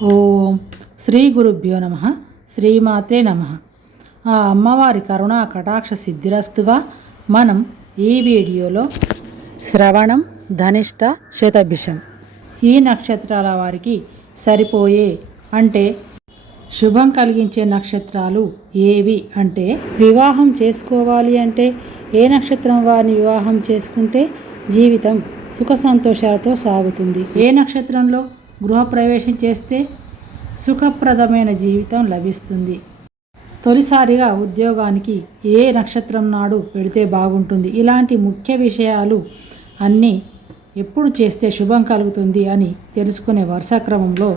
ఓం శ్రీ గురుభ్యో నమ శ్రీమాత్రే నమ. ఆ అమ్మవారి కరుణా కటాక్ష సిద్ధిరస్తుగా మనం ఈ వీడియోలో శ్రవణం ధనిష్ట శతభిషం ఈ నక్షత్రాల వారికి సరిపోయే అంటే శుభం కలిగించే నక్షత్రాలు ఏవి అంటే వివాహం చేసుకోవాలి అంటే ఏ నక్షత్రం వారిని వివాహం చేసుకుంటే జీవితం సుఖ సంతోషాలతో సాగుతుంది. ఏ నక్షత్రంలో గృహప్రవేశం చేస్తే సుఖప్రదమైన జీవితం లభిస్తుంది. తొలిసారిగా ఉద్యోగానికి ఏ నక్షత్రం నాడు పెడితే బాగుంటుంది? ఇలాంటి ముఖ్య విషయాలు అన్నీ ఎప్పుడు చేస్తే శుభం కలుగుతుంది అని తెలుసుకునే వరుస క్రమంలో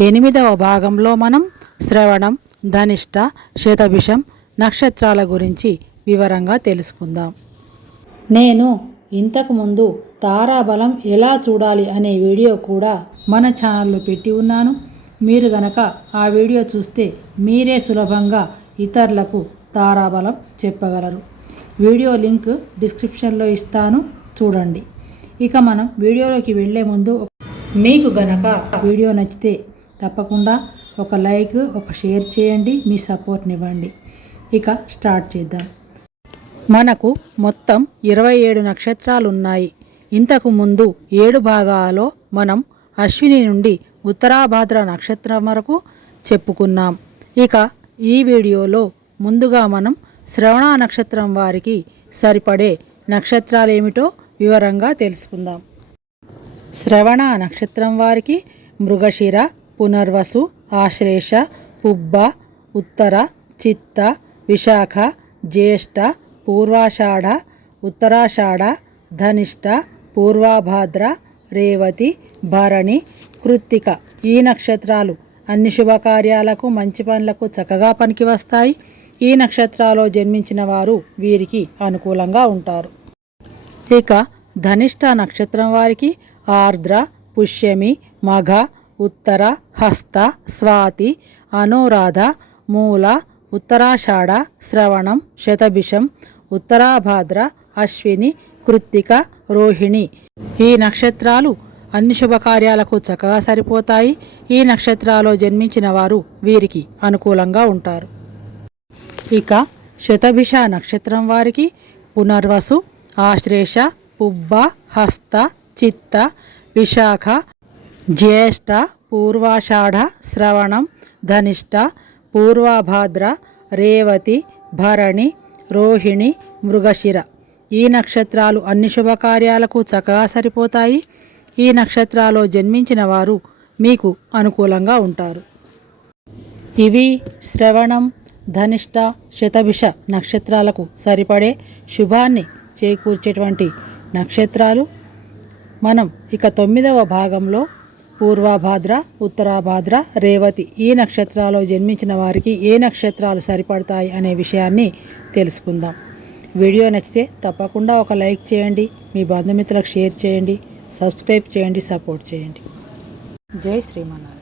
ఎనిమిదవ భాగంలో మనం శ్రవణం ధనిష్ట శతభిషం నక్షత్రాల గురించి వివరంగా తెలుసుకుందాం. నేను ఇంతకుముందు తారాబలం ఎలా చూడాలి అనే వీడియో కూడా మన ఛానల్లో పెట్టి ఉన్నాను. మీరు గనక ఆ వీడియో చూస్తే మీరే సులభంగా ఇతరులకు తారాబలం చెప్పగలరు. వీడియో లింక్ డిస్క్రిప్షన్లో ఇస్తాను. చూడండి. ఇక మనం వీడియోలోకి వెళ్ళే ముందు మీకు గనక వీడియో నచ్చితే తప్పకుండా ఒక లైక్ ఒక షేర్ చేయండి. మీ సపోర్ట్నివ్వండి ఇక స్టార్ట్ చేద్దాం. మనకు మొత్తం ఇరవై ఏడు నక్షత్రాలు ఉన్నాయి ఇంతకు ముందు ఏడు భాగాలలో మనం అశ్విని నుండి ఉత్తరాభాద్ర నక్షత్రం వరకు చెప్పుకున్నాం. ఇక ఈ వీడియోలో ముందుగా మనం శ్రవణ నక్షత్రం వారికి సరిపడే నక్షత్రాలు ఏమిటో వివరంగా తెలుసుకుందాం. శ్రవణ నక్షత్రం వారికి మృగశిర పునర్వసు ఆశ్లేష పుబ్బ ఉత్తర చిత్త విశాఖ జ్యేష్ఠ పూర్వాషాఢ ఉత్తరాషాఢ ధనిష్ట పూర్వాభాద్ర రేవతి భరణి కృత్తిక ఈ నక్షత్రాలు అన్ని శుభకార్యాలకు మంచి పనులకు చక్కగా పనికి వస్తాయి ఈ నక్షత్రాల్లో జన్మించిన వారు వీరికి అనుకూలంగా ఉంటారు. ఇక ధనిష్ట నక్షత్రం వారికి ఆర్ద్ర పుష్యమి మఘ ఉత్తర హస్త స్వాతి అనురాధ మూల ఉత్తరాషాఢ శ్రవణం శతభిషం ఉత్తరాభాద్ర అశ్విని కృత్తిక రోహిణి. ఈ నక్షత్రాలు అన్ని శుభకార్యాలకు చక్కగా సరిపోతాయి. ఈ నక్షత్రాల్లో జన్మించిన వారు వీరికి అనుకూలంగా ఉంటారు. ఇక శతభిష నక్షత్రం వారికి పునర్వసు ఆశ్లేష పుబ్బ హస్త చిత్త విశాఖ జ్యేష్ఠ పూర్వాషాఢ శ్రవణం ధనిష్ట పూర్వాభాద్ర రేవతి భరణి రోహిణి మృగశిర. ఈ నక్షత్రాలు అన్ని శుభకార్యాలకు చక్కగా సరిపోతాయి. ఈ నక్షత్రాల్లో జన్మించిన వారు మీకు అనుకూలంగా ఉంటారు. ఇవి శ్రవణం ధనిష్ట శతభిష నక్షత్రాలకు సరిపడే శుభాన్ని చేకూర్చేటువంటి నక్షత్రాలు. మనం ఇక తొమ్మిదవ భాగంలో పూర్వభాద్ర ఉత్తరాభాద్ర రేవతి ఈ నక్షత్రాల్లో జన్మించిన వారికి ఏ నక్షత్రాలు సరిపడతాయి అనే విషయాన్ని తెలుసుకుందాం. వీడియో నచ్చితే తప్పకుండా ఒక లైక్ చేయండి మీ బంధుమిత్రులకు షేర్ చేయండి సబ్స్క్రైబ్ చేయండి సపోర్ట్ చేయండి. జై శ్రీమన్నారాయణ.